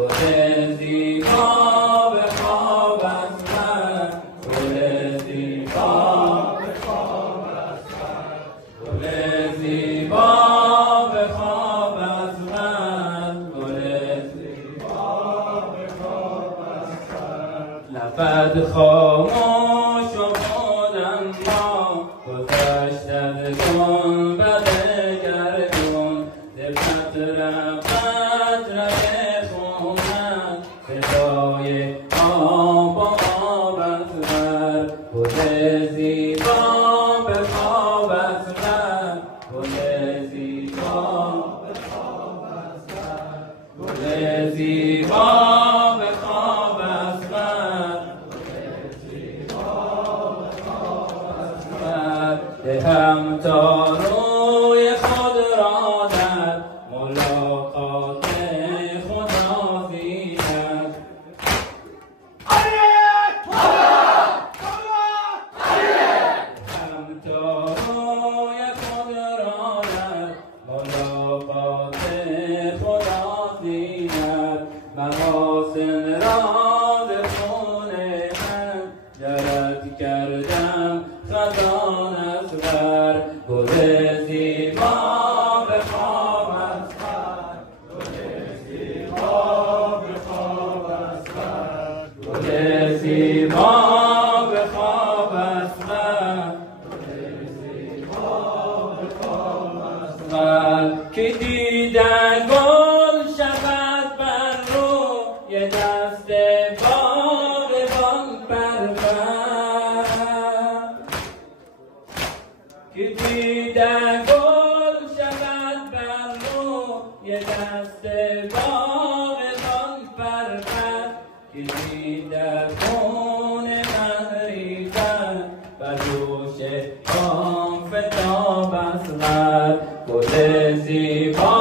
گل زیبا به خواب از من، گل زیبا به خواب از من، گل زیبا به خواب از من، گل زیبا به خواب از من. لبت خاموش و خودم ما گذشته کن بده گردون دفت رفت ره خونم صدای آب و آب از من، گل زیبا به خواب از من، گل زیبا به خواب از من، گل زیبا به خواب از من، گل زیبا به خواب از من. دهم تا روی خود را در ملاقات خدا دیدم. دهم تا روی خود را در ملاقات خدا دیدم. محاسن را ز خون من جرد کردم خزان از بر، گل زیبا به خواب از من، گل زیبا به خواب از من، گل زیبا به خواب از من، گل زیبا به خواب از من. که دیدن گل شود بر روی دست باغبان بر من، که دیدن گل شود بر روی دست باغبان بر من، که دیدن خون من ریزد بر دوش آفتاب از من، گل زیبا